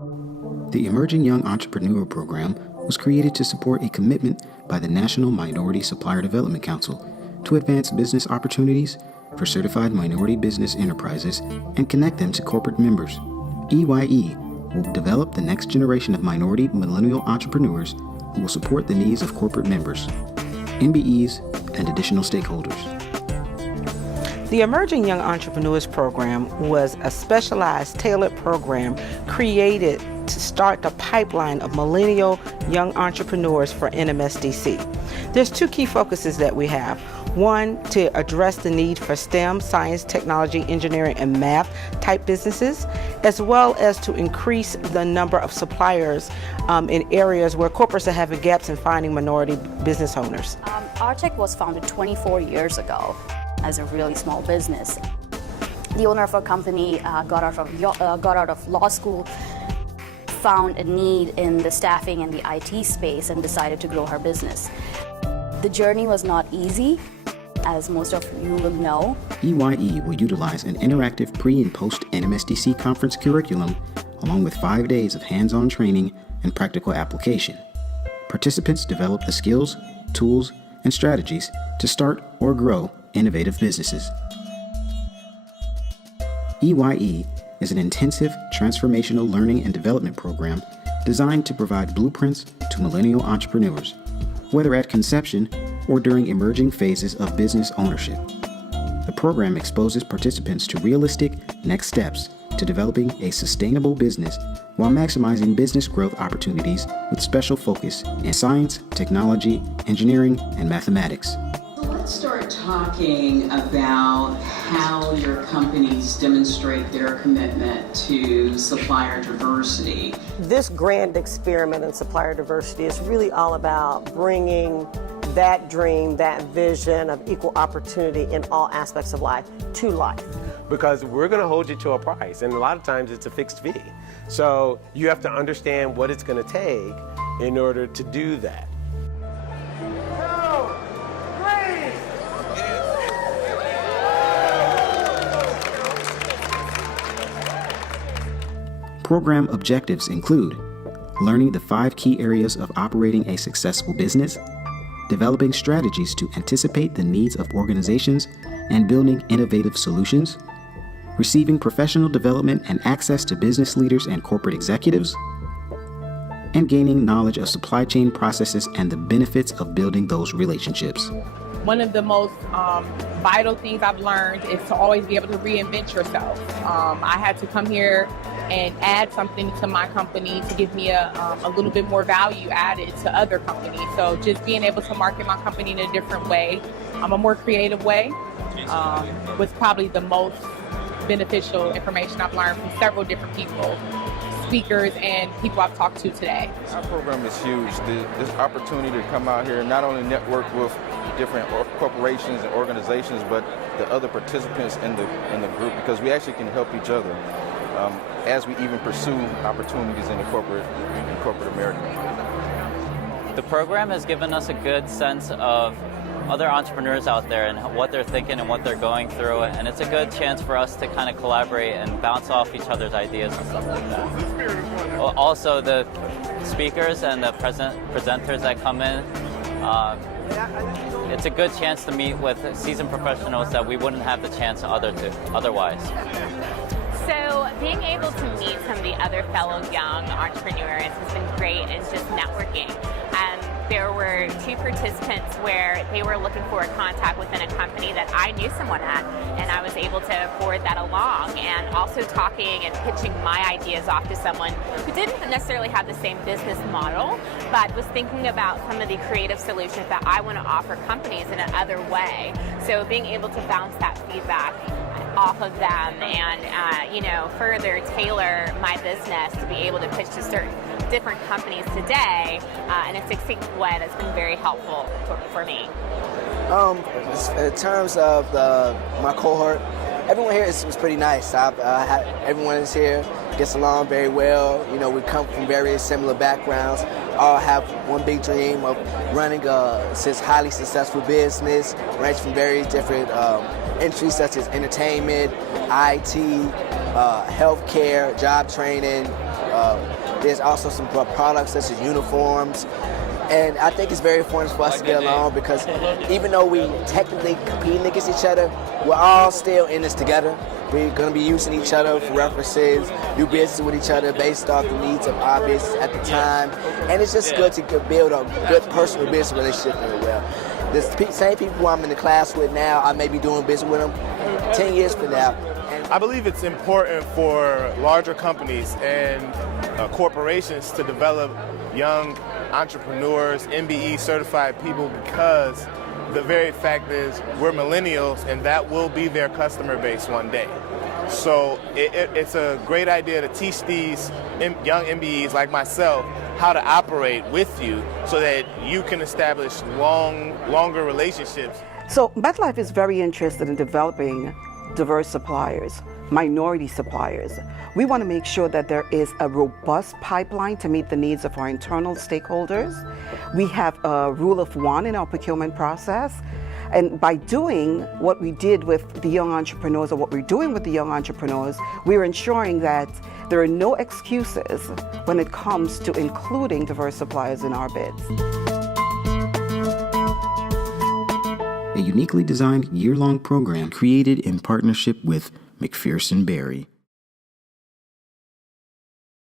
The Emerging Young Entrepreneur Program was created to support a commitment by the National Minority Supplier Development Council to advance business opportunities for certified minority business enterprises and connect them to corporate members. EYE will develop the next generation of minority millennial entrepreneurs who will support the needs of corporate members, MBEs, and additional stakeholders. The Emerging Young Entrepreneurs Program was a specialized, tailored program created to start the pipeline of millennial young entrepreneurs for NMSDC. There's two key focuses that we have. One, to address the need for STEM, science, technology, engineering, and math type businesses, as well as to increase the number of suppliers in areas where corporates are having gaps in finding minority business owners. Artec was founded 24 years ago as a really small business. The owner of our company got out of law school, found a need in the staffing and the IT space, and decided to grow her business. The journey was not easy, as most of you will know. EYE will utilize an interactive pre- and post-NMSDC conference curriculum along with 5 days of hands-on training and practical application. Participants develop the skills, tools, and strategies to start or grow innovative businesses. EYE is an intensive transformational learning and development program designed to provide blueprints to millennial entrepreneurs, whether at conception or during emerging phases of business ownership. The program exposes participants to realistic next steps to developing a sustainable business while maximizing business growth opportunities with special focus in science, technology, engineering, and mathematics. Let's start talking about how your companies demonstrate their commitment to supplier diversity. This grand experiment in supplier diversity is really all about bringing that dream, that vision of equal opportunity in all aspects of life to life. Because we're going to hold you to a price, and a lot of times it's a fixed fee. So you have to understand what it's going to take in order to do that. Program objectives include learning the 5 key areas of operating a successful business, developing strategies to anticipate the needs of organizations and building innovative solutions, receiving professional development and access to business leaders and corporate executives, and gaining knowledge of supply chain processes and the benefits of building those relationships. One of the most vital things I've learned is to always be able to reinvent yourself. I had to come here and add something to my company to give me a little bit more value added to other companies. So just being able to market my company in a different way, a more creative way, was probably the most beneficial information I've learned from several different people, speakers, and people I've talked to today. Our program is huge. This opportunity to come out here and not only network with different corporations and organizations, but the other participants in the group, because we actually can help each other as we even pursue opportunities in corporate America. The program has given us a good sense of other entrepreneurs out there and what they're thinking and what they're going through, and it's a good chance for us to kind of collaborate and bounce off each other's ideas and stuff like that. Also, the speakers and the presenters that come in, it's a good chance to meet with seasoned professionals that we wouldn't have the chance otherwise. So being able to meet some of the other fellow young entrepreneurs has been great, and just networking. There were 2 participants where they were looking for a contact within a company that I knew someone at, and I was able to forward that along, and also talking and pitching my ideas off to someone who didn't necessarily have the same business model, but was thinking about some of the creative solutions that I want to offer companies in another way. So being able to bounce that feedback off of them and further tailor my business to be able to pitch to certain different companies today in a succinct way, that's been very helpful for me. In terms of my cohort, everyone here is pretty nice. Everyone is here, gets along very well. You know, we come from very similar backgrounds. all have one big dream of running a highly successful business, ranging from various different entries such as entertainment, IT, healthcare, job training. There's also some products such as uniforms. And I think it's very important for us to get along because even though we technically competing against each other, we're all still in this together. We're going to be using each other for references, do business with each other based off the needs of our business at the time. And it's just good to build a good personal business relationship as well. The same people who I'm in the class with now, I may be doing business with them 10 years from now. I believe it's important for larger companies and corporations to develop young entrepreneurs, MBE certified people, because the very fact is we're millennials and that will be their customer base one day. So it's a great idea to teach these young MBEs like myself how to operate with you so that you can establish longer relationships. So MetLife is very interested in developing diverse suppliers, minority suppliers. We want to make sure that there is a robust pipeline to meet the needs of our internal stakeholders. We have a rule of one in our procurement process. And by doing what we did with the young entrepreneurs, or what we're doing with the young entrepreneurs, we're ensuring that there are no excuses when it comes to including diverse suppliers in our bids. A uniquely designed year-long program created in partnership with McPherson Berry.